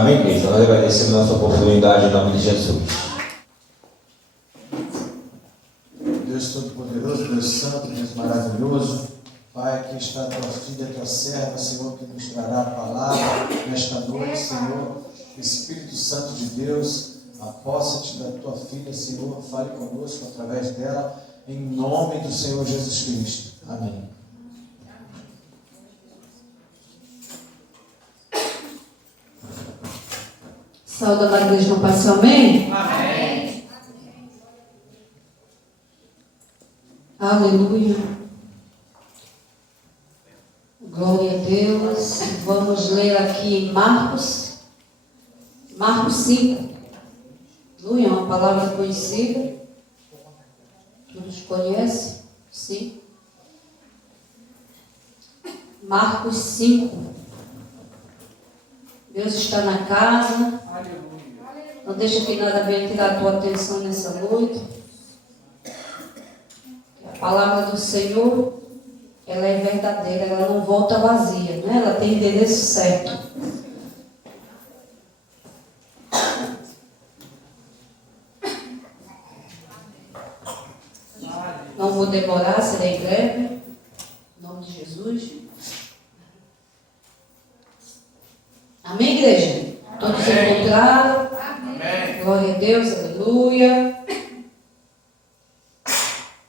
Amém, igreja? Nós agradecemos a nossa oportunidade em nome de Jesus. Deus Todo-Poderoso, Deus Santo, Deus Maravilhoso, Pai, aqui está a tua filha, a tua serva, Senhor, que nos trará a palavra nesta noite, Senhor. Espírito Santo de Deus, apossa-te da tua filha, Senhor, fale conosco através dela, em nome do Senhor Jesus Cristo. Amém. Saúde da igreja no Pai, amém? Amém. Aleluia. Glória a Deus. Vamos ler aqui Marcos 5. Aleluia, é uma palavra conhecida. Todos conhecem? Sim. Marcos 5. Deus está na casa. Não deixa que nada venha tirar a tua atenção nessa noite. A palavra do Senhor, ela é verdadeira, ela não volta vazia, né? Ela tem endereço certo. Não vou demorar, serei breve. Em nome de Jesus. Amém, igreja? Todos encontraram? Amém. Glória a Deus, aleluia.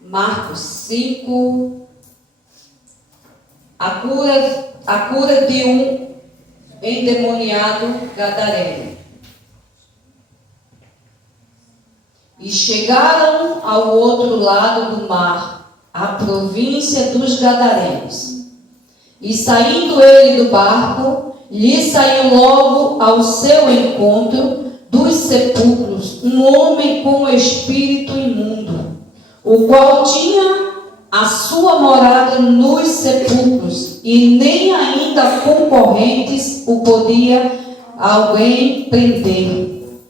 Marcos 5. A cura de um endemoniado gadareno. E chegaram ao outro lado do mar, a província dos Gadarenos. E saindo ele do barco, lhe saiu logo ao seu encontro dos sepulcros um homem com espírito imundo, o qual tinha a sua morada nos sepulcros, e nem ainda com correntes o podia alguém prender.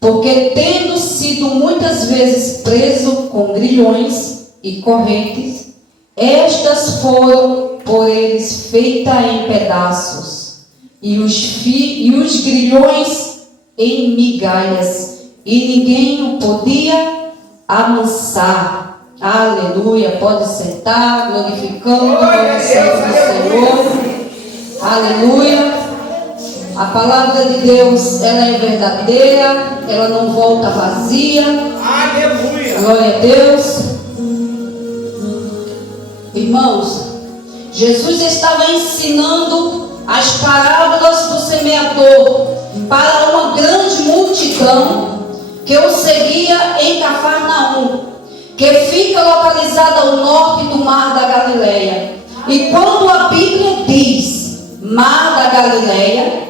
Porque, tendo sido muitas vezes preso com grilhões e correntes, estas foram por eles feitas em pedaços, e os grilhões em migalhas, e ninguém o podia amansar. Aleluia. Pode sentar, glorificando o Senhor. Aleluia. A palavra de Deus, ela é verdadeira, ela não volta vazia. Aleluia. Glória a Deus. Irmãos, Jesus estava ensinando as parábolas do semeador para uma grande multidão que o seguia em Cafarnaum, que fica localizada ao norte do Mar da Galileia. E quando a Bíblia diz Mar da Galileia,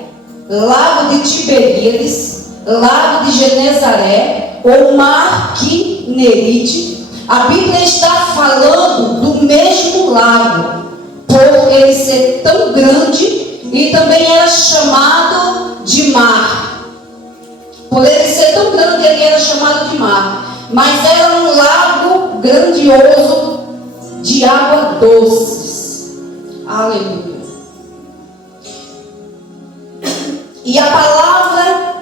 Lago de Tiberíades, Lago de Genezaré ou Mar Quinerite, a Bíblia está falando do mesmo lago, por ele ser tão grande, e também era chamado de mar. Por ele ser tão grande, ele era chamado de mar. Mas era um lago grandioso de água doces. Aleluia. E a palavra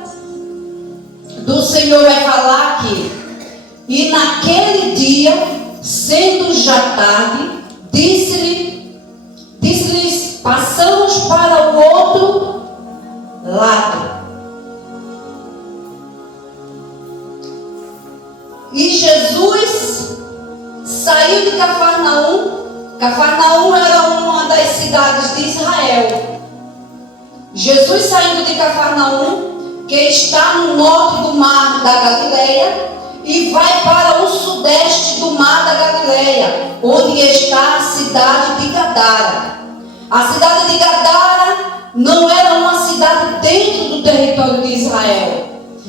do Senhor vai falar aqui. E naquele dia, sendo já tarde, disse-lhes, passamos para o outro lado. E Jesus saiu de Cafarnaum. Cafarnaum era uma das cidades de Israel. Jesus saindo de Cafarnaum, que está no norte do Mar da Galileia, e vai para o sudeste do Mar da Galileia, onde está a cidade de Gadara. A cidade de Gadara não era uma cidade dentro do território de Israel.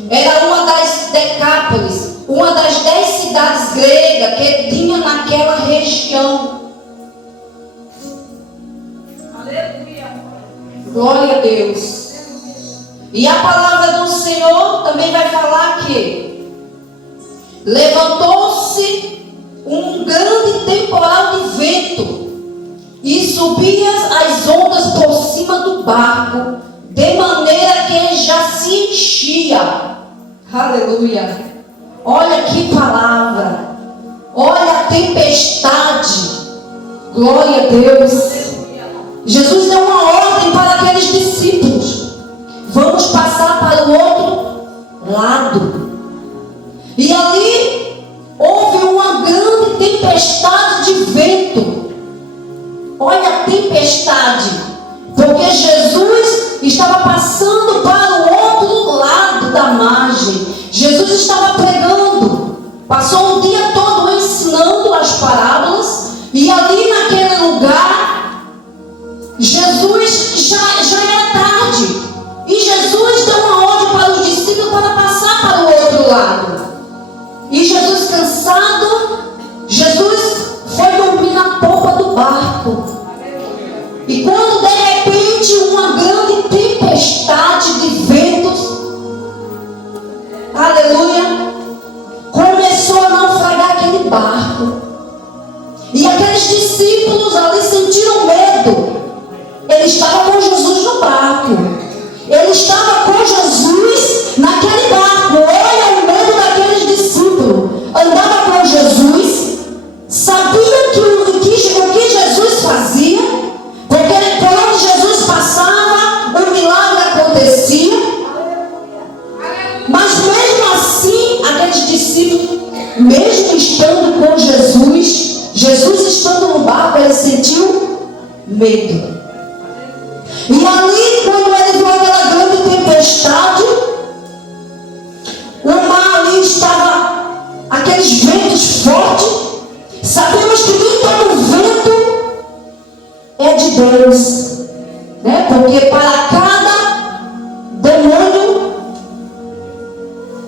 Era uma das Decápolis, uma das 10 cidades gregas que tinha naquela região. Aleluia. Glória a Deus. E a palavra do Senhor também vai falar que levantou-se um grande temporal de vento e subia as ondas por cima do barco, de maneira que já se enchia. Aleluia. Olha que palavra. Olha a tempestade. Glória a Deus. Jesus deu uma ordem para aqueles discípulos: vamos passar para o outro lado. E ali houve uma grande tempestade de vento. Olha a tempestade, porque Jesus estava passando para o outro lado da margem. Jesus estava pregando, passou o dia todo ensinando as parábolas, e ali naquele lugar, Jesus já era tarde, e Jesus deu uma ordem para os discípulos para passar para o outro lado. E Jesus, cansado, Jesus foi dormir na popa do barco. E quando de repente uma grande tempestade de ventos medo, ele estava com Jesus no barco. Ele estava com Jesus naquele barco. Olha o medo daqueles discípulos. Andava com Jesus, sabia que o que Jesus fazia, porque por onde Jesus passava, o milagre acontecia. Mas mesmo assim, aqueles discípulos, mesmo estando com Jesus, Jesus estando no barco, ele sentiu medo. E ali, quando ele viu aquela grande tempestade, o mar ali estava, aqueles ventos fortes. Sabemos que nem todo vento é de Deus, né? Porque para cada demônio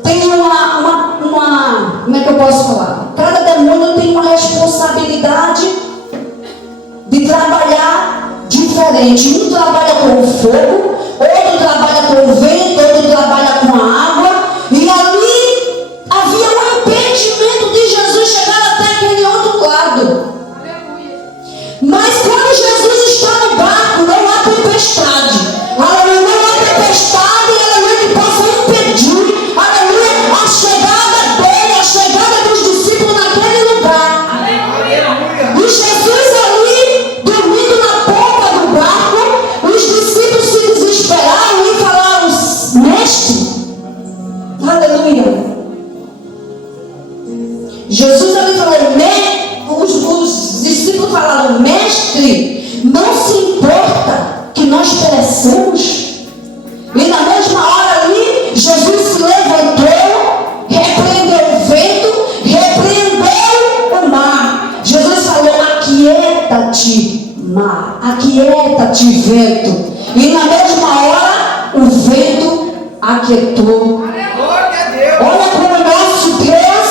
tem como é que eu posso falar? Cada demônio tem uma responsabilidade de trabalhar diferente. Um trabalha com o fogo, outro trabalha com o vento, outro trabalha com a água. E ali havia um impedimento de Jesus chegar até aquele outro lado. Mas quando Jesus está no barco, não há tempestade. Aleluia, não há tempestade, aleluia, que possa impedir, aleluia, a chegada dele, a chegada dos discípulos naquele lugar. Aleluia. E Jesus ali, dormindo na polpa do barco, os discípulos se desesperaram e falaram: mestre, aleluia. Jesus ali falou: os discípulos falaram: mestre, não se importa que nós perecemos? E na mesma hora ali, Jesus se levantou, repreendeu o vento, repreendeu o mar. Jesus falou: aquieta-te, mar, aquieta-te, vento. E na mesma hora, o vento aquietou. Olha como o nosso Deus,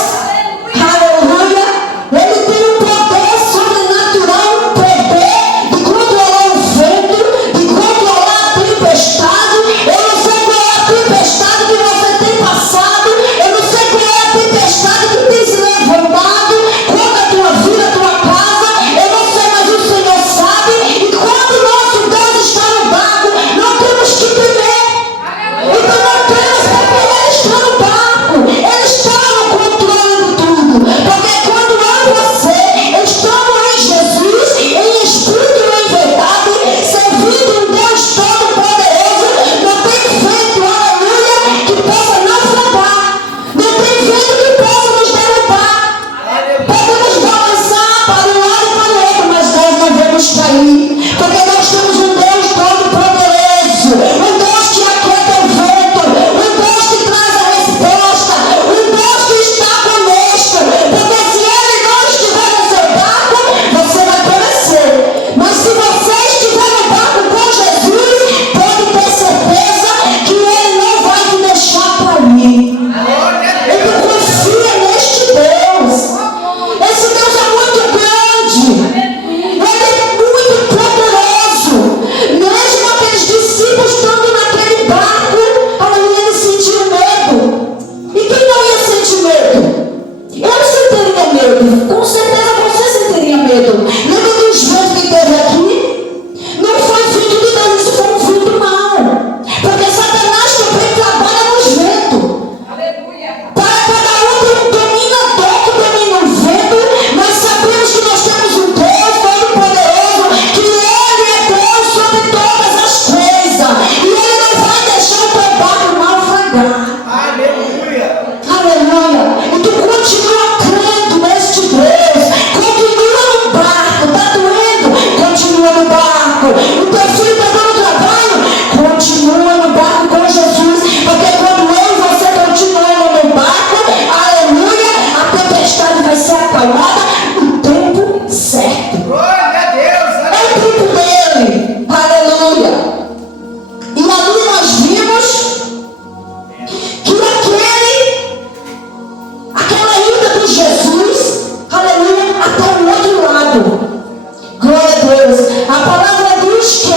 aleluia, ele tem um poder sobrenatural, um poder de controlar o vento, de controlar a tempestade. Eu não sei qual é a tempestade que você tem passado, eu não sei qual é a tempestade que tem se levantado contra a tua vida, a tua casa, eu não sei, mas o Senhor sabe. E quando o nosso Deus está no barco, não temos que temer. Então não temos, porque Ele está no barco, Ele está no controle de tudo. Porque quando eu e você estamos em Jesus, em espírito e em verdade, servindo um Deus todo-poderoso, não tem vento, aleluia, que possa naufragar. Não tem vento que possa nos derrubar. Podemos balançar para um lado e para o outro, mas nós não vamos cair. Porque nós temos um Deus todo-poderoso, um Deus que aquieta o vento, um Deus que traz a resposta, um Deus que está conosco. Porque se Ele não estiver no seu barco, você vai perecer. Mas se você estiver no barco com Jesus, pode ter certeza que Ele não vai te deixar cair. Então confia neste Deus. Esse Deus é muito grande. Ele é muito poderoso. Mesmo aqueles discípulos estando naquele barco, aleluia, ele sentiu medo. E quem não ia sentir medo? Eu sentiria medo. Com certeza você sentiria medo. Lembra dos ventos que teve aqui? Não foi filho de Deus, isso foi um filho mau. Porque Satanás também trabalha nos ventos. Para cada um tem um dominador que domina o vento, mas sabemos que nós temos um Deus todo-poderoso, que Ele é Deus sobre todas as coisas. E Ele não vai deixar o teu barco naufragar. Aleluia. E tu continua crendo neste Deus. Continua no barco. Está doendo? Continua no barco. O teu filho está dando trabalho? Continua no barco com Jesus. Porque quando eu e você continuamos no barco, aleluia, a tempestade vai ser acalmada no tempo certo. É o tempo dele. Aleluia. E ali nós vimos que aquela ida de Jesus, aleluia, até o outro lado. Glória a Deus. A palavra diz que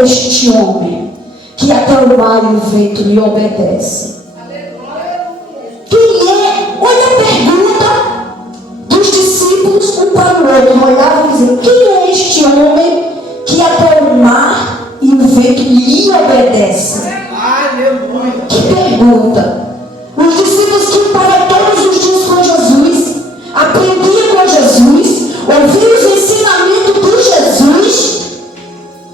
é este homem que até o mar e o vento lhe obedecem? Quem é? Olha a pergunta dos discípulos um para o outro. Olhavam e diziam: quem é este homem que até o mar e o vento lhe obedecem? Aleluia. Que pergunta! Os discípulos que estavam todos os dias com Jesus, aprendiam com Jesus, ouviam os ensinamentos de Jesus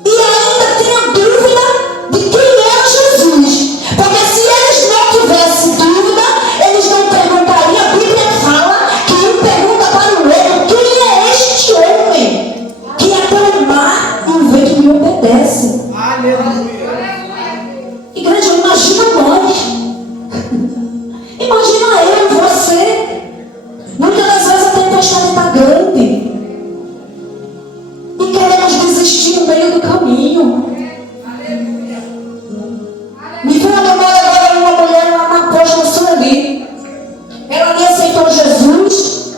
e ainda tinham dúvida de quem era Jesus. Porque se eles não tivessem dúvida, eles não perguntariam. A Bíblia fala que um pergunta para o outro: quem é este homem que até o mar e o vento lhe obedecem? Aleluia. Igreja, imagina nós. Imagina eu e você. Muitas das vezes a tempestade está grande e queremos desistir no meio do caminho. Me veio a memória agora uma mulher lá na Apóstola Sueli. Ela nem aceitou Jesus.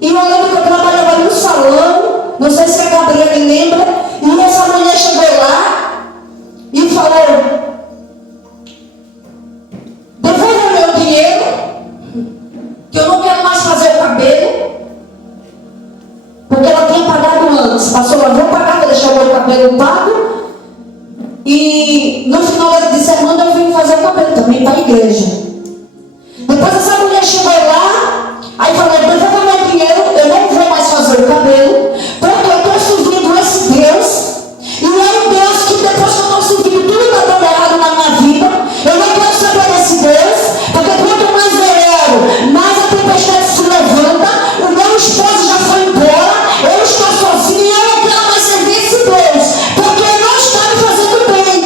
E eu lembro que eu trabalhava no salão. Não sei se a Gabriela me lembra. E essa mulher chegou lá e falou: devolva o meu dinheiro, que eu não quero mais fazer o cabelo. Porque ela tinha pagado antes. Passou lá: vou pagar, vou deixar o meu cabelo pago. E no final ela disse: manda eu vim fazer o cabelo também para a igreja. Depois essa mulher chegou lá, aí falou: devolva o meu dinheiro, eu não vou mais fazer o cabelo, porque eu estou servindo esse Deus. E é um Deus que depois que eu estou servindo tudo está dando errado na minha vida. Eu não quero saber desse Deus, porque quanto mais eu oro, mais a tempestade se levanta. O meu esposo já foi embora, eu estou sozinha e eu não quero mais servir esse Deus, porque ele não está me fazendo bem.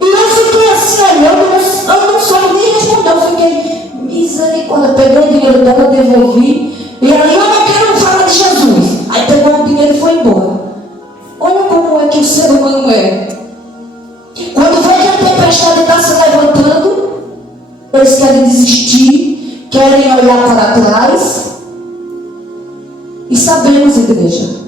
E eu fiquei assim: eu não soube nem responder. Eu fiquei: misericórdia. Peguei o dinheiro dela, devolvi. E ela: eu não quero falar de Jesus. Aí pegou o dinheiro e foi embora. Olha como é que o ser humano é. Quando vê que a tempestade está se levantando, eles querem desistir, querem olhar para trás. E sabemos, igreja,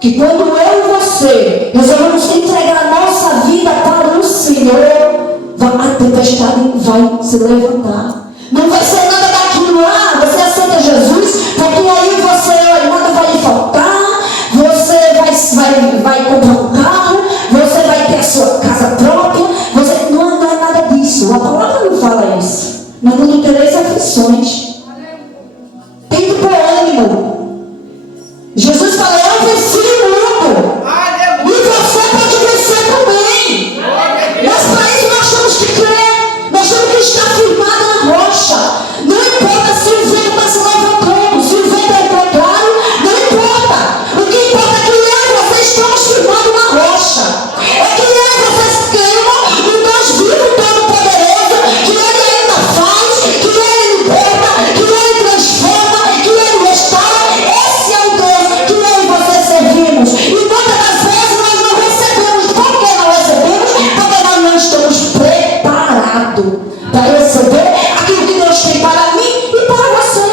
que quando eu e você resolvemos entregar a nossa vida para o Senhor, a tempestade vai se levantar. Não vai ser nada daquilo: você aceita Jesus, porque aí você, nada vai lhe faltar. Você vai comprar um carro, você vai ter a sua casa própria. Não é nada disso. A palavra não fala isso. No mundo tereis aflições. Tem que pôr ânimo. Jesus fala: eu venci o mundo. E você pode vencer também. Mas para isso nós temos que crer. Nós temos que estar firmados na rocha. Não importa se o vento está se levantando, se o vento é contrário, não importa. O que importa é que eu e você estamos firmados na rocha. É que eu e vocês clamam no Deus vivo, todo-poderoso, que Ele ainda faz, que Ele liberta, que Ele transforma, que Ele restaura. Esse é o Deus que eu e você servimos. E muitas das vezes nós não recebemos. Por que não recebemos? Porque nós não estamos preparados para receber aquilo que Deus tem para mim e para você.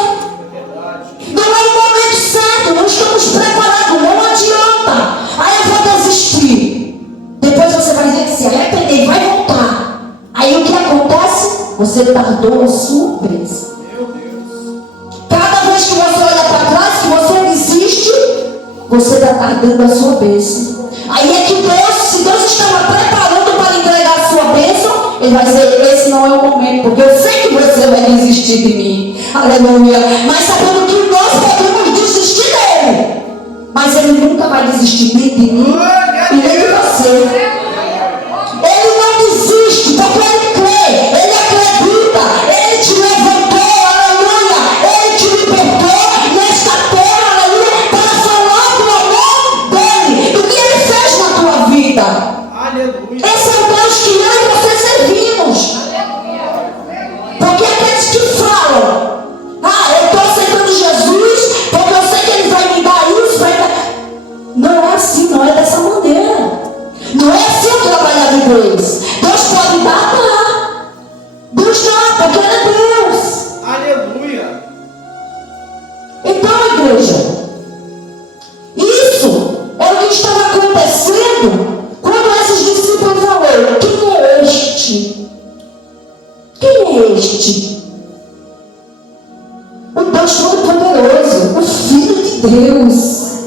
Não é o momento certo, não estamos preparados, não adianta. Aí eu vou desistir. Depois você vai dizer que se arrepender, vai voltar. Aí o que acontece? Você tardou a sua vez. Cada vez que você olha para trás, que você desiste, você está tardando a sua bênção. Aí é que Deus, se Deus estava preparando para entregar a sua bênção, Ele vai dizer: esse não é o momento, porque eu sei que você vai desistir de mim. Aleluia. Mas sabendo que nós podemos desistir dele, mas Ele nunca vai desistir nem de mim e nem de você. Ele não desiste, porque Ele crê, Ele acredita, Ele te levantou, aleluia. Ele te libertou nesta terra, aleluia, para falar do amor dele, do que Ele fez na tua vida. Aleluia. Esse é o Deus que eu e você servimos. Porque aqueles que falam: eu estou aceitando Jesus, porque eu sei que Ele vai me dar isso, vai dar... Não é assim, não é dessa maneira. Não é assim o trabalhar de Deus. Deus pode dar. Deus dá, porque Ele é Deus. Aleluia. Então, igreja, isso é o que estava acontecendo este, o Deus Todo-Poderoso, o Filho de Deus,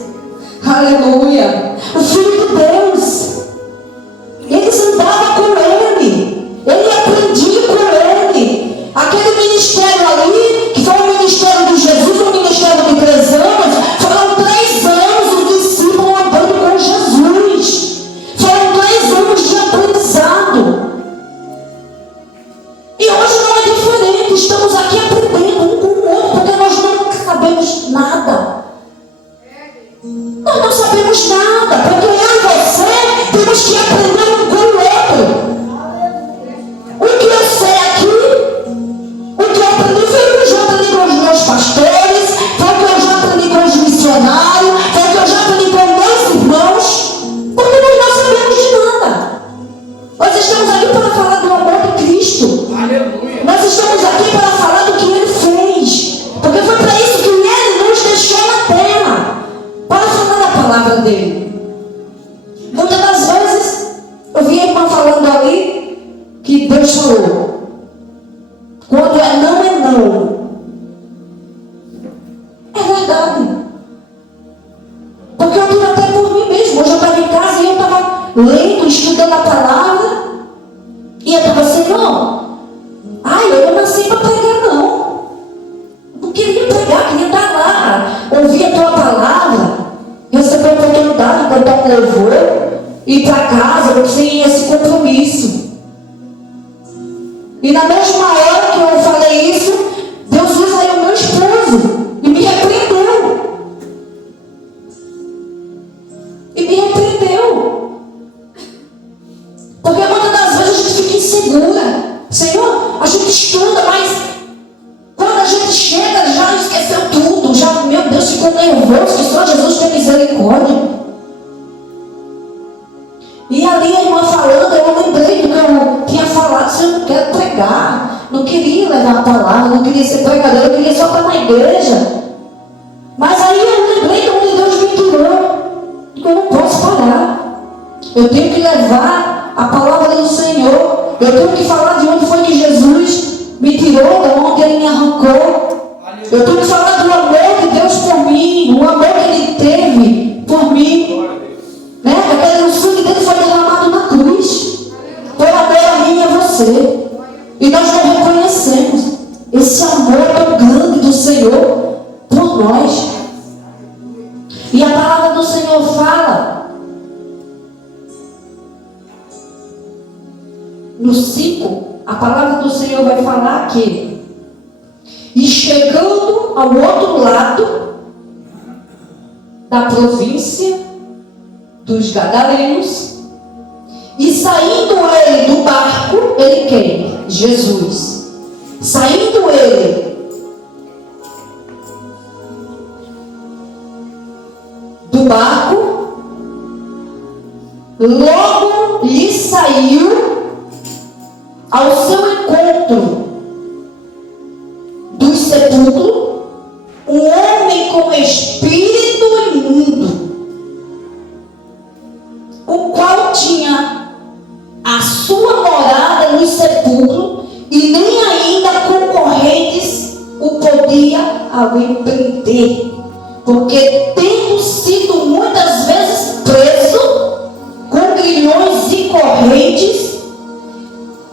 aleluia, o Filho de Deus, eles andavam com ele aprendia com ele. Aquele ministério ali, que foi o ministério de Jesus, um ministério de 3 anos, foram 3 anos os discípulos andando com Jesus, foram 3 anos de aprendizado. E hoje não é diferente, estamos aqui aprendendo um com o outro, porque nós não sabemos nada. Nós não sabemos nada, porque eu e você temos que aprender um com o outro. O que eu sei aqui, o que eu aprendi foi o que eu já aprendi com os meus pastores, foi o que eu já aprendi com os missionários, foi o que eu já aprendi com meus irmãos, porque nós não sabemos de nada. Nós estamos aqui para falar do amor de Cristo. Aleluia. Nós estamos aqui para falar do que Ele fez, porque foi para isso que Ele nos deixou na terra, para falar da palavra dele. Muitas das vezes eu vi a irmã falando ali que Deus falou, quando é não, é não. É verdade, porque eu tive até por mim mesmo. Hoje eu estava em casa e eu estava lendo, estudando a palavra, e eu estava assim, eu não nasci para pregar, não. Eu não queria pregar, queria estar lá, ouvir a tua palavra, receber a oportunidade, cantar um louvor, ir para casa, eu tinha esse compromisso. E na mesma hora que eu falei isso, Deus usa aí o meu esposo e me repreendeu. Porque muitas das vezes a gente fica insegura. Senhor, a gente estuda, mas quando a gente chega já esqueceu tudo. Já, meu Deus, ficou nervoso, que só Jesus tem misericórdia. E ali a irmã falando, eu lembrei do que eu tinha falado. Se eu não quero pregar, não queria levar a palavra, não queria ser pregador, eu queria só estar na igreja. Mas aí eu lembrei de onde Deus me tirou, que eu não posso parar. Eu tenho que levar a palavra do Senhor. Eu tenho que falar de onde foi que Jesus me tirou, de onde Ele me arrancou. Eu tenho que falar do amor de Deus por mim, o amor que Ele teve por mim. Né? Porque o sangue dele foi derramado na cruz, por amor a mim e a você. E nós não reconhecemos esse amor tão grande do Senhor por nós. E a palavra do Senhor fala no 5, a palavra do Senhor vai falar que, e chegando ao outro lado da província dos Gadarenos, e saindo ele do barco, ele quem? Jesus. Saindo ele do barco, logo lhe saiu ao seu encontro dos sepulcros um homem com espírito imundo, o qual tinha a sua morada no sepulcro, e nem ainda concorrentes o podia prender, porque tendo sido muitas vezes preso com grilhões e correntes,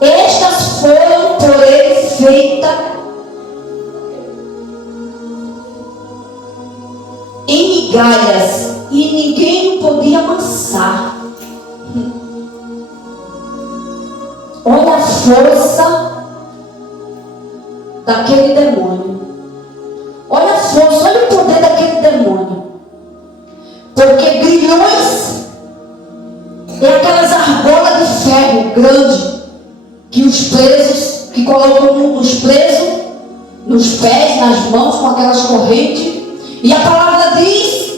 estas foram por ele feitas em migalhas, e ninguém o podia amansar. Olha a força daquele demônio. Olha a força, olha o poder daquele demônio. Porque grilhões é aquelas argolas de ferro grande que os presos, que colocam os presos nos pés, nas mãos, com aquelas correntes. E a palavra diz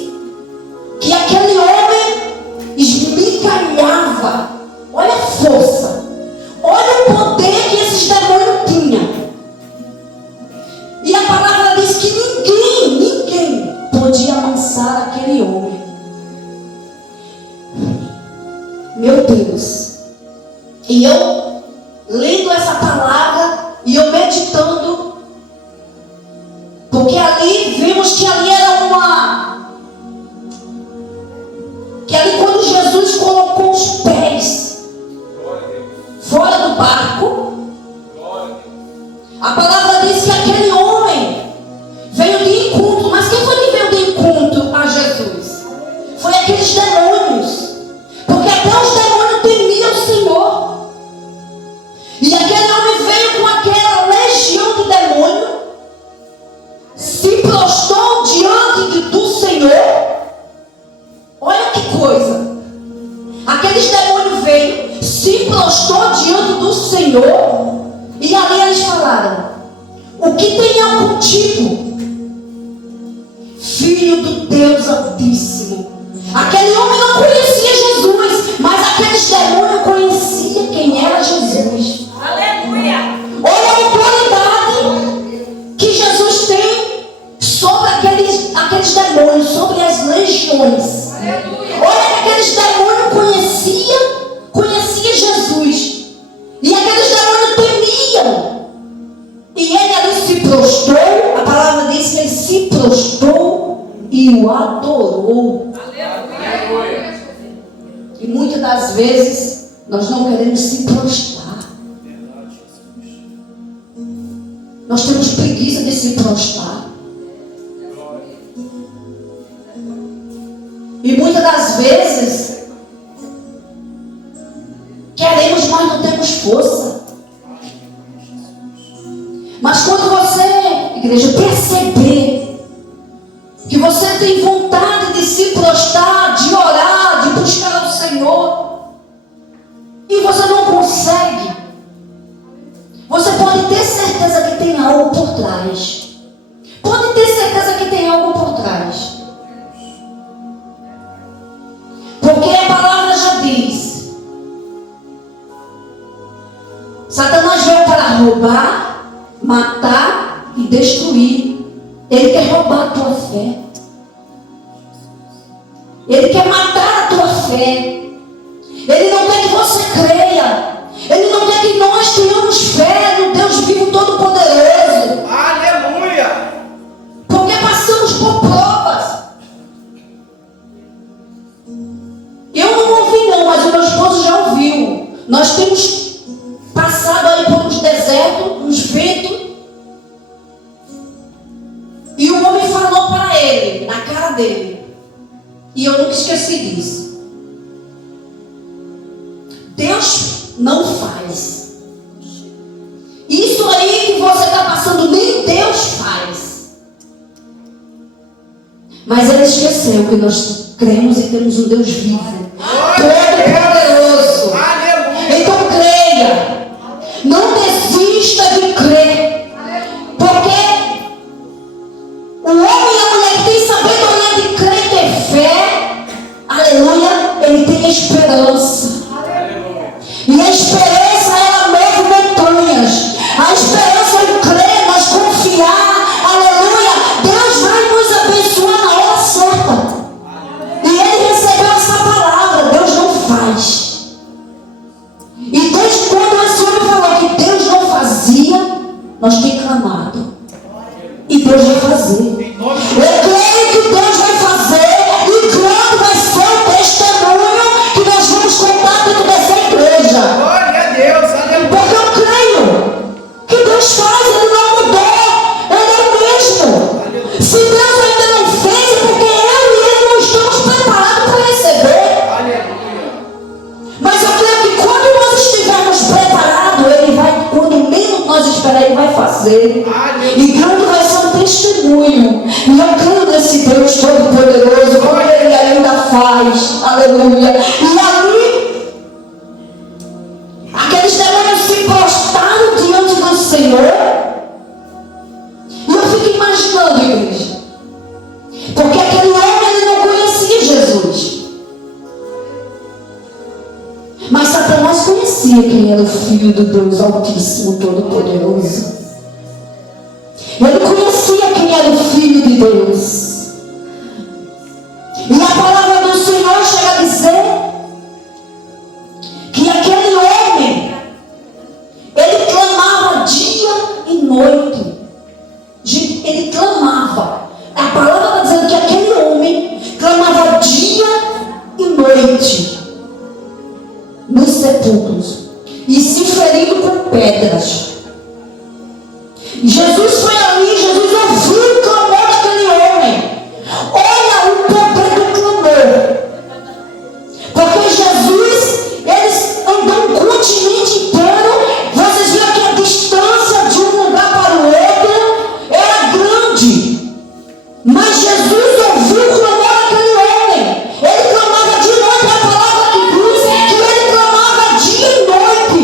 que aquele homem esmigalhava. Olha a força, olha o poder que esses demônios tinham. E a palavra diz que ninguém podia amansar aquele homem. Meu Deus. E eu lendo essa palavra, e eu meditando prostrou diante do Senhor. E ali eles falaram: o que tem eu contigo, Filho do Deus Altíssimo? Aquele homem não conhecia Jesus, mas aqueles demônios conheciam quem era Jesus. Aleluia. Olha a autoridade que Jesus tem sobre aqueles demônios, sobre as legiões. Aleluia. Olha que aqueles demônios conheciam Jesus. E aqueles demônios temiam. E ele ali se prostrou. A palavra diz que ele se prostrou e o adorou. Aleluia. E muitas das vezes nós não queremos se prostrar. Nós temos preguiça de se prostrar. E muitas das vezes queremos, mas não temos força. Mas quando você, igreja, perceber que você tem vontade de se prostrar, de orar, de buscar o Senhor, e você não consegue, você pode ter certeza que tem algo por trás. Pode ter certeza que tem algo por trás. Porque a palavra já diz: Satanás veio para roubar, matar e destruir. Ele quer roubar a tua fé. Ele quer matar a tua fé. Ele não quer que você creia. Ele não quer que nós tenhamos fé no Deus vivo todo-poderoso. Aleluia. Porque passamos por provas. Eu não ouvi não, mas o meu esposo já ouviu. Nós temos passado aí por uns desertos, uns ventos. E o homem falou para ele, na cara dele. E eu nunca esqueci disso. Deus não faz. Isso aí que você está passando, nem Deus faz. Mas ele esqueceu que nós cremos e temos um Deus vivo, todo-poderoso. Então creia. Não desista de crer. Porque o homem e a mulher que tem sabedoria de crer e ter fé, aleluia, ele tem esperança. E a esperança, ela move montanhas. A esperança é crer, nós confiar, aleluia. Deus vai nos abençoar na hora certa. E ele recebeu essa palavra: Deus não faz. E desde quando esse homem falou que Deus não fazia, nós temos clamado. E Deus vai fazer. Eu creio que Deus vai fazer. E quando vai ser o testemunho que nós vamos contar dentro dessa igreja. Glória a Deus. Aleluia. Porque eu creio que Deus faz, Ele não mudou, Ele é o mesmo. Se Deus ainda não fez, é porque eu e Ele não estamos preparados para receber. Aleluia. Mas eu creio que quando nós estivermos preparados, Ele vai, quando menos nós esperar, Ele vai fazer. E grande vai ser um testemunho. E eu creio nesse Deus todo-poderoso, como Ele ainda faz. Aleluia. E ali, aqueles demônios se prostraram diante do Senhor. E eu fico imaginando, igreja, porque aquele homem, ele não conhecia Jesus. Mas Satanás conhecia quem era o Filho do Deus Altíssimo, Todo-Poderoso. Ele conhecia quem era o Filho de Deus. E a palavra do Senhor chega a dizer que aquele homem, ele clamava dia e noite. Ele clamava. A palavra está dizendo que aquele homem clamava dia e noite nos sepulcros e se ferindo com pedras. Jesus foi ali, Jesus ouviu o clamor daquele homem. Olha o poder do clamor. Porque Jesus, eles andam um continente inteiro. Vocês viram que a distância de um lugar para o outro era grande. Mas Jesus ouviu o clamor daquele homem. Ele clamava de noite. A palavra que diz que ele clamava dia e noite.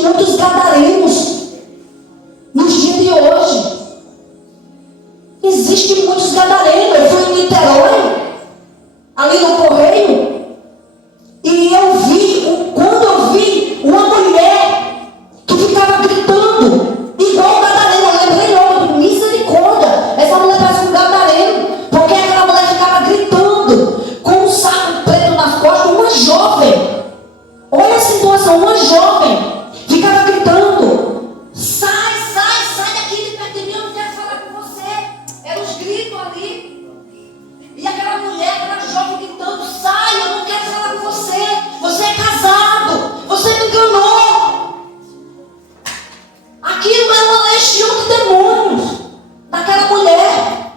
existem muitos gadarenos nos dias de hoje. Existem muitos gadarenos. Eu fui em Niterói, ali no Correio, e quando eu vi uma mulher que ficava gritando, igual um gadareno. Eu lembrei logo, misericórdia, essa mulher parece um gadareno, porque aquela mulher ficava gritando, com um saco preto nas costas, uma jovem. Olha a situação, uma jovem ficava gritando: sai daqui de perto de mim, eu não quero falar com você. Eram os gritos ali. E aquela mulher, aquela jovem gritando: sai, eu não quero falar com você. Você é casado, você me enganou. Aquilo é uma legião de demônios daquela mulher.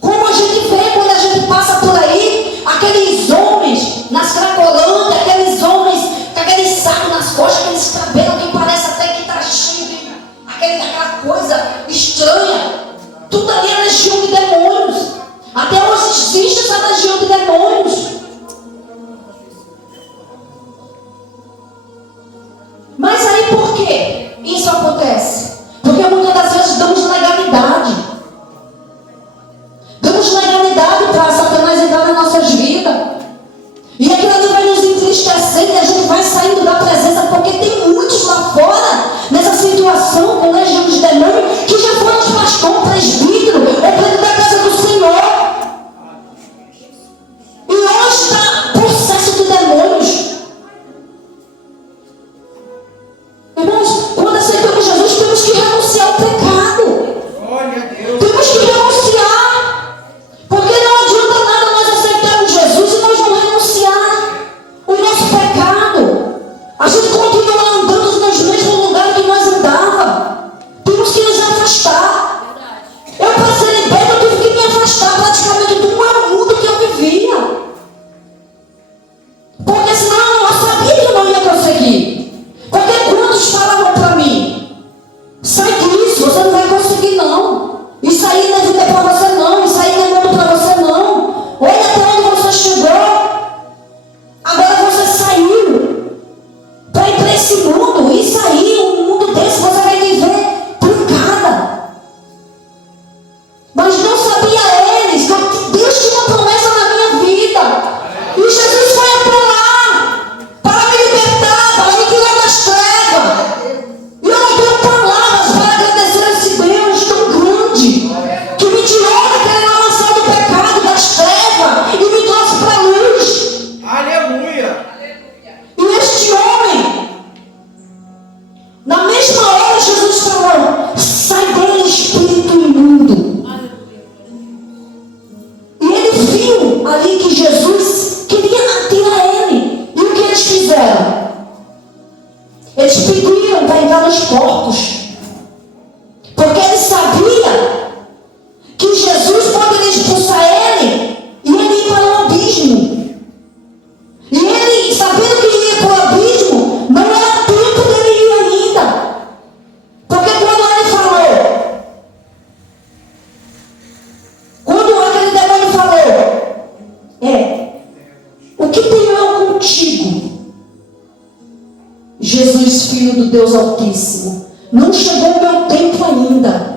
Como a gente vê quando a gente passa por aí, aqueles homens nas cracolândias, aqueles homens com aquele saco nas costas, aqueles cabelos que parece até que está cheio de aquela coisa estranha. Tudo ali é legião de demônios. Até hoje existe essa legião de demônios. Mas aí por que isso acontece? Porque muitas das vezes damos legalidade. Damos legalidade para Satanás entrar nas nossas vidas. E aquilo ali vai nos entristecendo e a gente vai saindo da presença, porque tem muitos lá fora, nessa situação, com legião de demônios, que já foram de pastor, presbítero, ou preto da casa do Senhor. E hoje está processo de demônios. Irmãos, quando aceitamos Jesus, temos que renunciar ao pecado. Glória a Deus. Temos que renunciar. Porque não adianta nada nós aceitarmos Jesus e nós não renunciar o nosso pecado. A gente continua andando nos mesmos lugares que nós andávamos. Temos que nos afastar. Eu, para ser liberta, eu tive que me afastar praticamente do mundo que eu vivia. Porque senão eu sabia que eu não ia conseguir. Porque quantos falavam para mim: sai disso, você não vai conseguir não. Isso aí não é vida para você não. Isso aí não é mundo para você não. Olha até onde você chegou. Agora você saiu para ir para esse mundo. Isso aí, um mundo desse, você vai viver trancada. Mas não sabia eles que Deus tinha uma promessa na minha vida. E Jesus foi até lá para me libertar, para me tirar das trevas. E eu não tenho palavras para agradecer a esse Deus tão grande, que me tirou daquele lamaçal do pecado, das trevas, e me trouxe para a luz. Aleluia. E este homem, na mesma hora, Jesus falou: sai dele, espírito imundo. E ele viu ali que Jesus queria tirar ele. E o que eles fizeram? Eles pediram para entrar nos porcos. Porque ele sabia que Jesus poderia expulsar ele e ele ir para o abismo. E ele, sabendo que ele ia para o abismo, não era tempo dele ir ainda. Porque quando ele falou, quando aquele demônio falou: o que tenho eu contigo, Jesus, Filho do Deus Altíssimo? Não chegou o meu tempo ainda.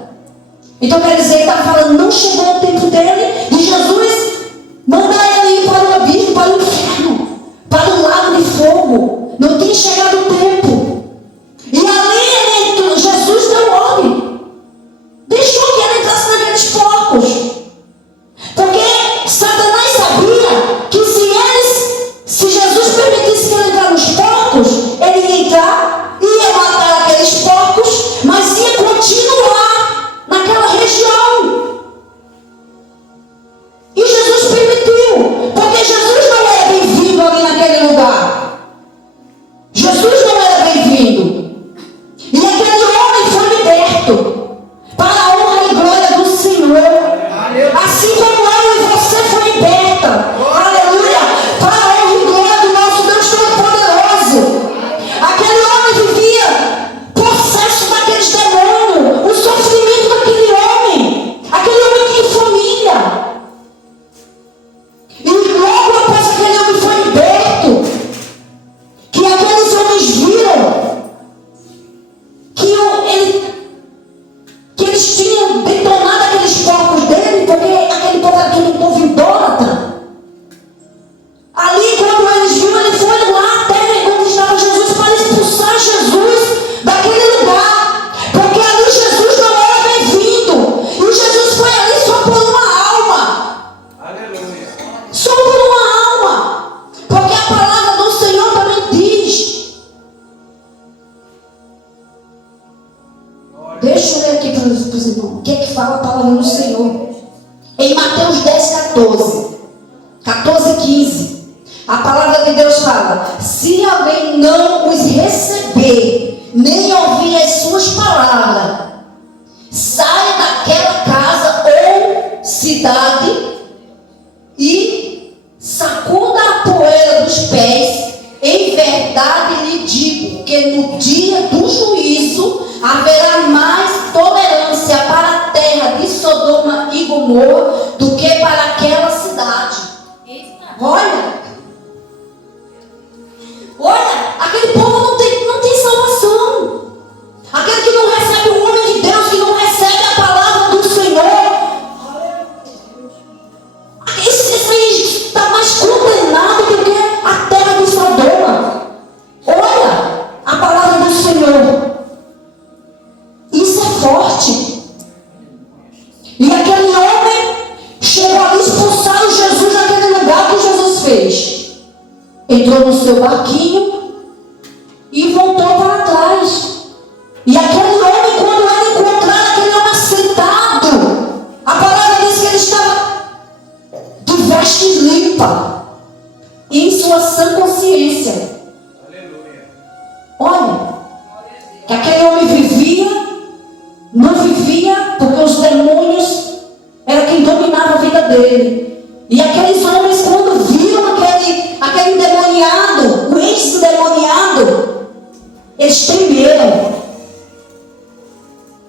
Então quer dizer, ele está falando, não chegou o tempo dele, e Jesus manda ele ir para o abismo, para o inferno, para o lago de fogo. Não tinha chegado o tempo. E ali Jesus deu ordem, deixou que ele entrasse naqueles porcos. Porque Satanás sabia que se Jesus permitisse que ele entrasse nos porcos, ele ia entrar, ia matar aqueles porcos, mas ia continuar naquela região. E Jesus permitiu. fala a palavra do Senhor. Em Mateus 10, 14, 15, a palavra de Deus fala: se alguém não os receber, nem ouvir as suas palavras, saia daquela casa ou cidade e sacuda a poeira dos pés. Em verdade lhe digo que no dia do juízo haverá mais tolerância para a terra de Sodoma e Gomorra do que para aquela cidade. Olha, aquele povo não tem salvação. Aquele que não recebe o homem de Deus, que não recebe a palavra do Senhor, esse aí está mais condenado do que a terra de Sodoma. Olha a palavra do Senhor. Isso é forte. E aquele homem chegou a expulsar o Jesus daquele lugar que Jesus fez. Entrou no seu barquinho e voltou para trás. E aquele homem, quando ele encontrar aquele homem sentado, a palavra diz que ele estava de veste limpa, em sua sã consciência. Olha, que aquele homem não vivia porque os demônios eram quem dominava a vida dele. E aqueles homens, quando viram aquele endemoniado, o ex-endemoniado, eles tremeram.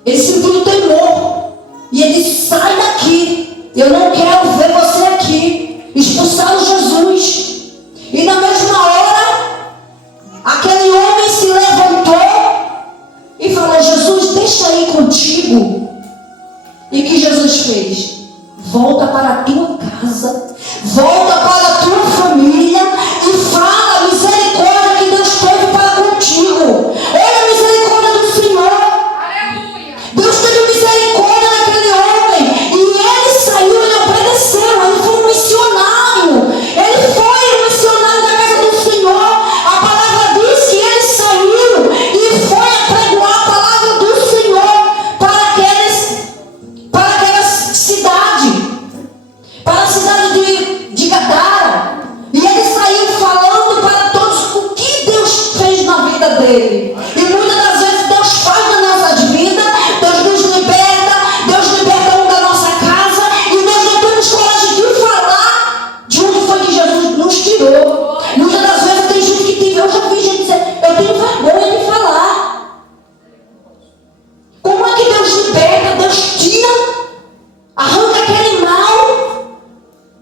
Eles sentiram temor. E ele disse: sai daqui, eu não quero ver você aqui. Expulsaram Jesus. E na mesma hora, aquele homem se levantou e falou: Jesus, deixa aí contigo. E o que Jesus fez? Volta para a tua casa, volta para a tua família e fala a misericórdia que Deus teve para contigo. Olha a misericórdia do Senhor. Aleluia. Deus teve misericórdia daquele homem e ele saiu, ele obedeceu, ele foi um missionário. Ele foi um missionário da casa do Senhor. A palavra diz que ele saiu e foi apregoar a palavra do Senhor para aquela cidade, para a cidade de Gadara. E ele saiu falando para todos o que Deus fez na vida dele. E muitas das vezes Deus faz na nossa vida, Deus nos liberta, Deus liberta um da nossa casa, e nós não temos coragem de falar de onde foi que Jesus nos tirou. Muitas das vezes tem gente que tem, eu já vi gente dizer: eu tenho vergonha de falar. Como é que Deus liberta, Deus tira, arranca aquele mal,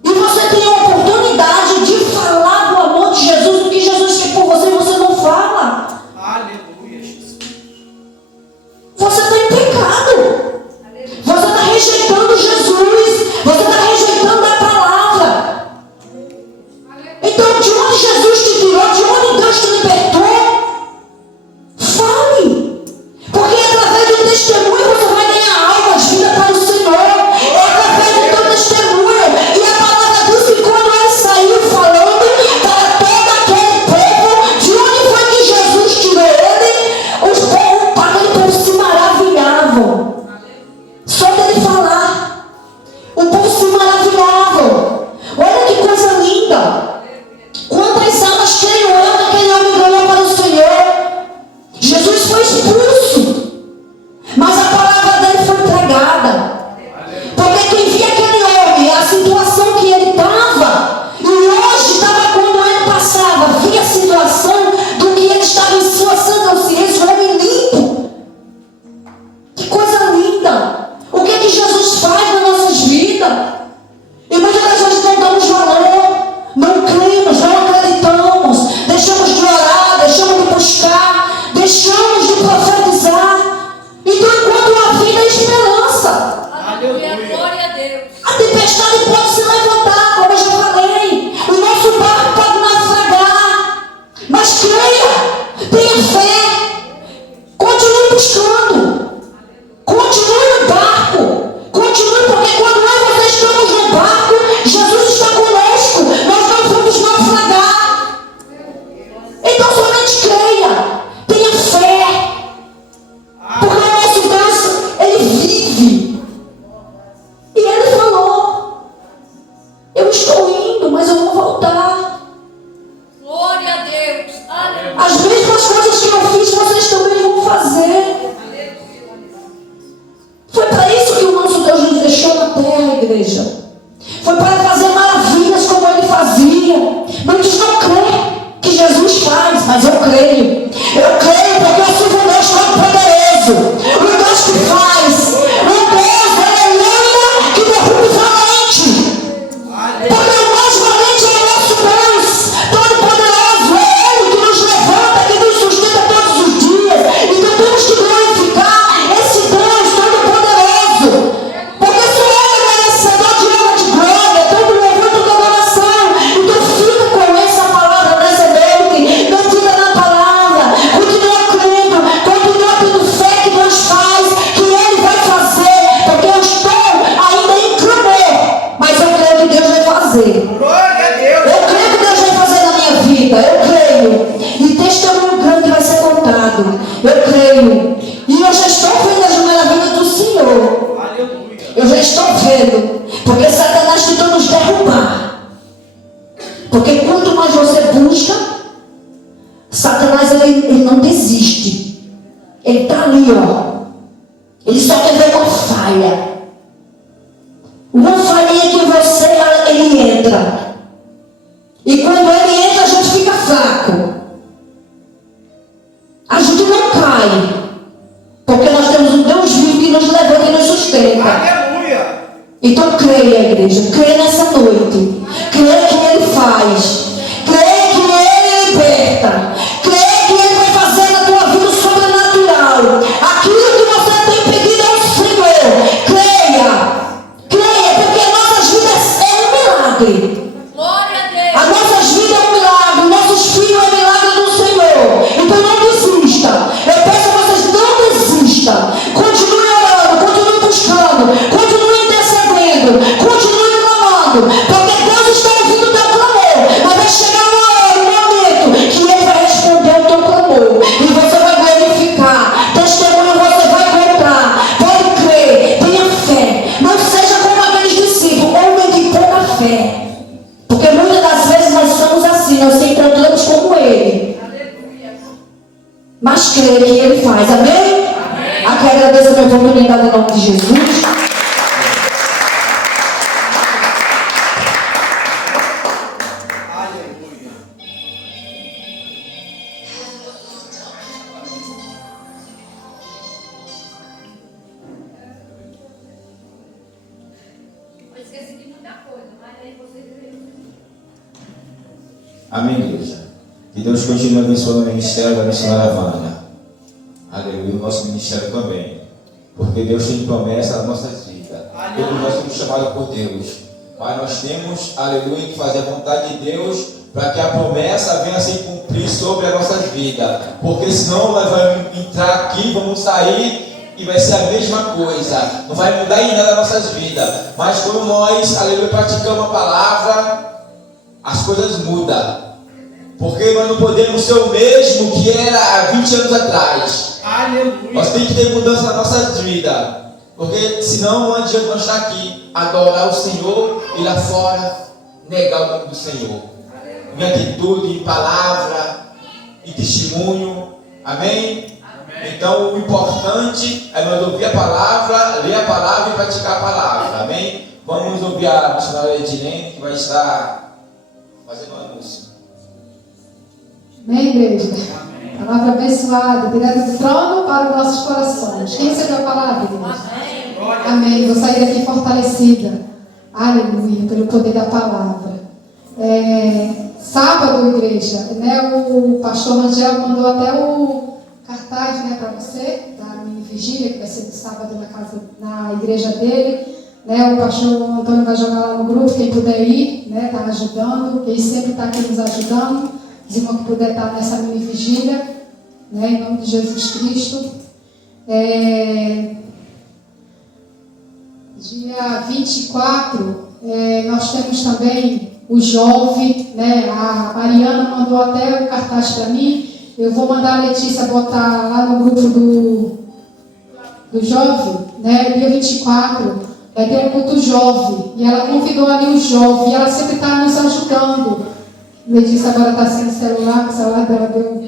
e você tem a oportunidade de falar do amor de Jesus, do que Jesus fez por você, e você não fala? Aleluia, Jesus. Você está em pecado. Você está rejeitando Jesus. Você está rejeitando a palavra. Então, de onde Jesus te tirou, de onde Deus te libertou, fale. Porque através do testemunho você vai ganhar almas, vida para o Senhor. É através do teu testemunho. E a palavra diz que quando ele saiu falando para todo aquele povo, de onde foi que Jesus tirou ele, os povos, aquele povo se maravilhavam. Só dele falar, o povo se maravilhava. Olha que coisa linda. Quantas almas creio eu que aquele homem ganhou para o Senhor? Jesus foi expulso, mas a palavra dele foi entregada. Porque quem via aquele homem, a situação que ele estava, e hoje estava quando ele passava, via a situação do que ele estava em sua sã consciência, um homem limpo. Que coisa linda! O que é que Jesus faz nas nossas vidas? E muitas das vezes não damos valor, não cremos, não acreditamos, deixamos de orar, deixamos de buscar, deixamos de profetizar. Então, enquanto a vida é esperança, Aleluia. Glória a Deus. a tempestade pode se levantar, como eu já falei, o nosso barco pode naufragar, mas creia, tenha fé, continue buscando, continue no barco, continue, porque quando eu e você estamos no barco, Jesus está conosco, nós não vamos naufragar. Então somente creia, tenha fé, porque o nosso Deus, ele vive. creio. Eu creio porque eu sirvo um Deus todo-poderoso. Um Deus que faz. Um Deus, aleluia, que derruba o valente. Porque o mais valente é o nosso Deus todo-poderoso. É Ele que nos levanta, que nos sustenta todos os dias. Então temos que glorificar esse Deus todo-poderoso. Porque só Ele é merecedor de honra, de glória, todo louvor, toda adoração. Então fica com essa palavra nessa noite. Medita na palavra. Continua crendo. Continua tendo fé que Deus faz, que Ele vai fazer. Porque eu estou ainda em clamor. Mas eu creio que Deus vai fazer. Glória a Deus. Eu creio que Deus vai fazer na minha vida. Eu creio. E testemunho grande vai ser contado. Eu creio. E eu já estou vendo as maravilhas do Senhor. Aleluia. Eu já estou vendo. Porque Satanás tentou nos derrubar. Porque quanto mais você busca, Satanás ele não desiste. Ele está ali, ó. Ele só quer ver uma falha. Uma falhinha que você, ele entra. E quando ele entra, a gente fica fraco. A gente não cai. Porque nós temos um Deus vivo que nos levanta e nos sustenta. Aleluia. Então creia, igreja. Creia nessa noite. Creia que Ele faz. Creia que Ele liberta. Creia que Ele vai fazer na tua vida o sobrenatural. Aquilo que você tem pedido ao Senhor. Creia. Creia, porque nossas vidas é um milagre. Glória a Deus. As nossas vidas é um milagre. Nossos filhos é um milagre do Senhor. Então não desista. Eu peço a vocês, não desista. Continue orando, continue buscando, continue intercedendo, continue clamando. Porque Deus está ouvindo o teu clamor. Mas vai chegar uma hora, um momento, que Ele vai responder o teu clamor. E você vai glorificar. Testemunho você vai encontrar. Pode crer, tenha fé. Não seja como aqueles discípulos, homem de pouca fé. Porque muitas das vezes nós somos assim, nós se encontramos como Ele. Mas creia que Ele faz, amém? Aqui agradeço a minha oportunidade em nome de Jesus. Aleluia. Eu esqueci de muita coisa, mas aí vocês viram. Amém, igreja. Que Deus continue abençoando o ministério da missionária Wanda. Aleluia, o nosso ministério também. Porque Deus tem promessa nas nossas vidas. Todos nós somos chamados por Deus. Mas nós temos, aleluia, que fazer a vontade de Deus para que a promessa venha a se cumprir sobre as nossas vidas. Porque senão nós vamos entrar aqui, vamos sair e vai ser a mesma coisa. Não vai mudar em nada as nossas vidas. Mas quando nós, aleluia, praticamos a palavra, as coisas mudam. Porque nós não podemos ser o mesmo que era há 20 anos atrás. Aleluia. Nós temos que ter mudança na nossa vida. Porque senão não adianta nós estar aqui, adorar o Senhor e lá fora negar o nome do Senhor. Em atitude, em palavra, em testemunho. Amém? Amém? Então o importante é nós ouvir a palavra, ler a palavra e praticar a palavra. Amém? Vamos ouvir a missionária Edilene, que vai estar fazendo um anúncio. Amém, igreja? Palavra abençoada, direto do trono para os nossos corações. Quem recebeu a palavra, igreja? Amém. Vou sair daqui fortalecida. Aleluia, pelo poder da palavra. Sábado, igreja, né, o pastor Rangel mandou até o cartaz, né, para você, da mini vigília, que vai ser no sábado na igreja dele. Né, o pastor Antônio vai jogar lá no grupo, quem puder ir, né, tá ajudando, ele sempre está aqui nos ajudando. Os irmãos que puder estar nessa mini vigília, né, em nome de Jesus Cristo. Dia 24, nós temos também o Jove, né, a Mariana mandou até o cartaz para mim. Eu vou mandar a Letícia botar lá no grupo do Jove, né, dia 24. Vai ter um culto Jove, e ela convidou ali o Jove, e ela sempre está nos ajudando. Letícia agora está sem celular, o celular dela deu.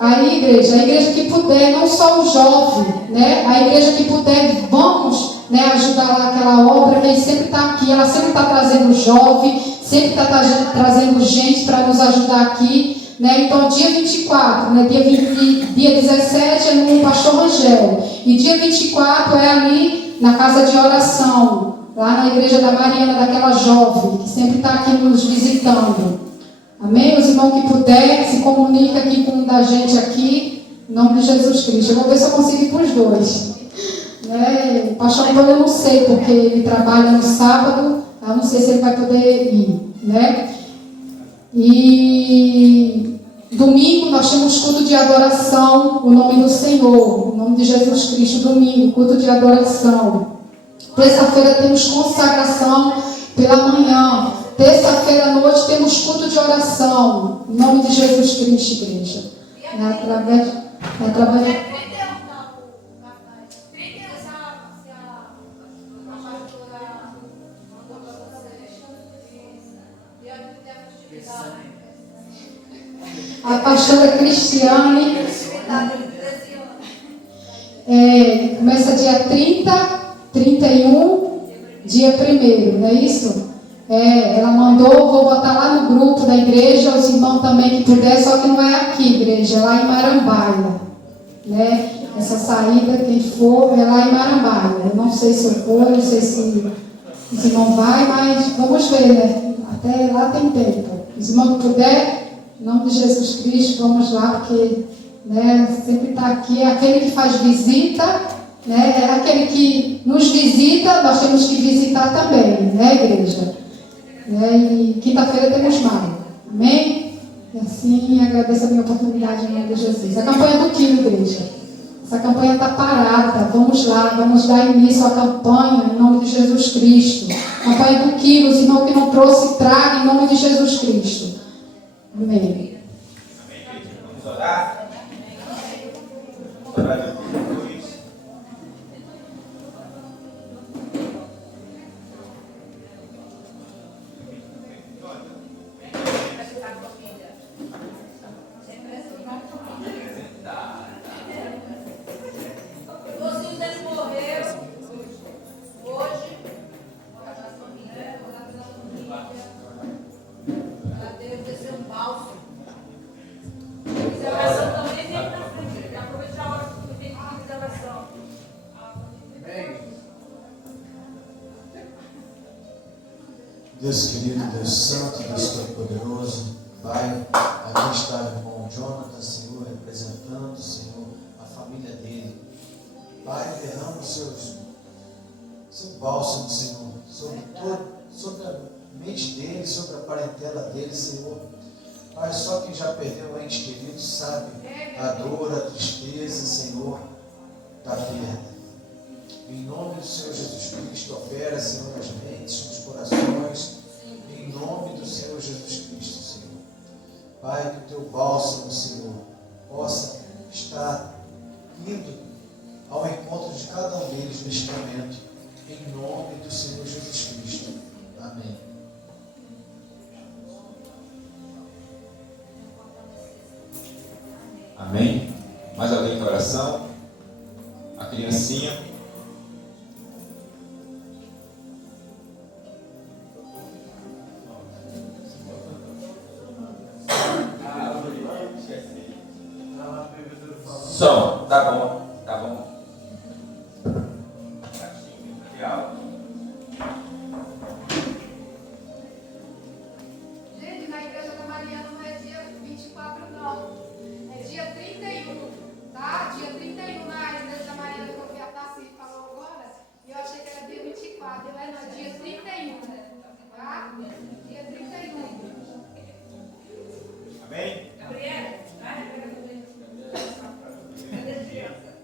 Aí, igreja, a igreja que puder, não só o Jove, né? A igreja que puder, vamos, né, ajudar lá aquela obra, que ele sempre está aqui, ela sempre está trazendo o Jove, sempre está trazendo gente para nos ajudar aqui. Né? Então, dia 24, né? dia 17 é no Pastor Rangel. E dia 24 é ali na casa de oração, lá na igreja da Mariana, daquela jovem, que sempre está aqui nos visitando. Amém? Os irmãos que puder, se comunica aqui com um da gente aqui, em nome de Jesus Cristo. Eu vou ver se eu consigo ir para os dois. Né? O pastor Antônio eu não sei, porque ele trabalha no sábado, eu não sei se ele vai poder ir. Né? E domingo nós temos culto de adoração, o nome do Senhor, o nome de Jesus Cristo, domingo, culto de adoração. Terça-feira temos consagração pela manhã. Terça-feira à noite temos culto de oração, em nome de Jesus Cristo, igreja. Através a pastora Cristiane começa dia 30, 31, dia 1º, não é isso? Ela mandou, vou botar lá no grupo da igreja, os irmãos também que puder, só que não é aqui, igreja, é lá em Marambaia. Né? Essa saída, quem for, é lá em Marambaia. Eu não sei se eu vou, não sei se os irmãos vai, mas vamos ver, né? Até lá tem tempo. Os irmãos que puder, em nome de Jesus Cristo, vamos lá, porque né, sempre está aqui. É aquele que faz visita, né, é aquele que nos visita, nós temos que visitar também, né, igreja? Né, e quinta-feira temos mais. Amém? E assim, agradeço a minha oportunidade em nome de Jesus. A campanha do quilo, igreja. Essa campanha está parada. Vamos lá, vamos dar início à campanha em nome de Jesus Cristo. Campanha do quilo, os irmãos que não trouxe, traga em nome de Jesus Cristo. Amém. Vamos orar? Orar Jesus. Deus querido, Deus santo, Deus todo-poderoso, Pai, aqui está o irmão Jonathan, Senhor, representando, Senhor, a família dele. Pai, derrama o seu bálsamo, Senhor, sobre a mente dele, sobre a parentela dele, Senhor. Pai, só quem já perdeu o ente querido sabe a dor, a tristeza, Senhor, da perda. Em nome do Senhor Jesus Cristo, opera, Senhor, nas mentes, nos corações, em nome do Senhor Jesus Cristo, Senhor. Pai, que o teu bálsamo, Senhor, possa estar indo ao encontro de cada um deles neste momento, em nome do Senhor Jesus Cristo. Amém. Amém? Mais alguém com oração? A criancinha. Som, tá bom, tá bom. Gente, na igreja da Mariana não é dia 24 não, é dia 31, tá? Dia 31 na igreja da Mariana, que a Tassi falou agora, e eu achei que era dia 24, não é dia 31, tá? Dia 31. Amém? Gabriel, vai, Cadê a criança?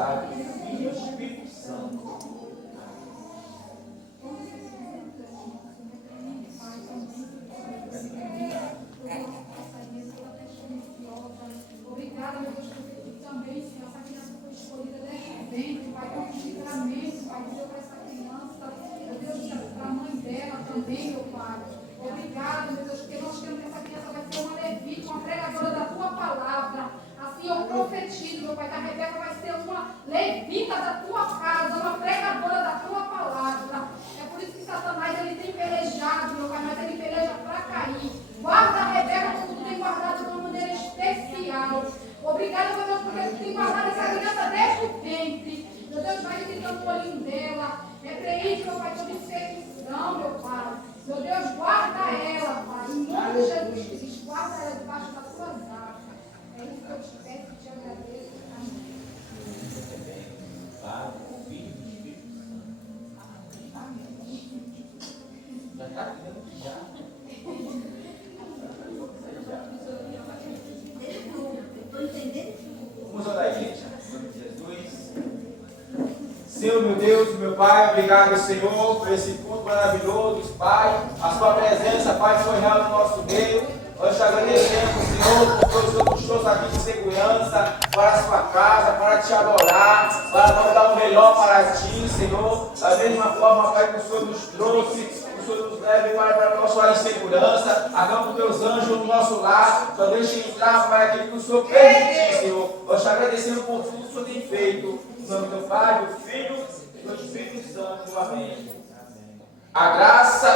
Pai, do Filho e do Espírito Santo. Obrigada, meu Deus, porque também, Senhor, essa criança foi escolhida desde dentro, Pai, com os livramentos, Pai, que deu para essa criança, meu Deus, para a mãe dela também, meu Pai. Obrigado, meu Deus, porque nós temos que essa criança vai ser uma levita, uma pregadora da tua palavra. Assim eu profetizo, meu Pai, que a Rebeca vai ser uma levita da tua casa, uma pregadora da tua palavra. É por isso que Satanás ele tem pelejado, meu Pai, mas ele peleja para cair. Guarda a Rebeca como tu tem guardado de uma maneira especial. Obrigada, meu Deus, porque tu tem guardado essa criança desde o ventre. Meu Deus, vai gritando o olhinho dela. Repreende, meu Pai, toda infecção, meu Pai. Meu Deus, guarda ela, Pai. Em nome de Jesus Cristo, guarda ela debaixo das tuas asas. É isso que eu te peço e te agradeço. Amém. Pai, do Filho e do Espírito Santo. Amém. Já está criando já. Vamos orar, igreja. Em nome de Jesus. Senhor, meu Deus, meu Pai, obrigado, Senhor, por esse culto maravilhoso, Pai. A sua presença, Pai, foi real no nosso meio. Nós te agradecemos, Senhor, porque o Senhor nos trouxe aqui de segurança para a sua casa, para te adorar, para mandar o melhor para ti, Senhor. Da mesma forma, Pai, que o Senhor nos trouxe, o Senhor nos leve, Pai, para o nosso lar em segurança. Acampa os teus anjos no nosso lar. Só deixe entrar, Pai, aquilo que o Senhor permitir, Senhor. Nós te agradecemos por tudo que o Senhor tem feito. Em nome do Pai, do Filho e do Espírito Santo. Amém. A graça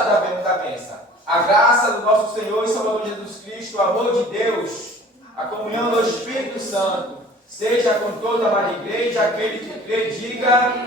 da bênção. A graça do nosso Senhor e Salvador Jesus Cristo, o amor de Deus, a comunhão do Espírito Santo, seja com toda a amada igreja, aquele que crê, diga amém.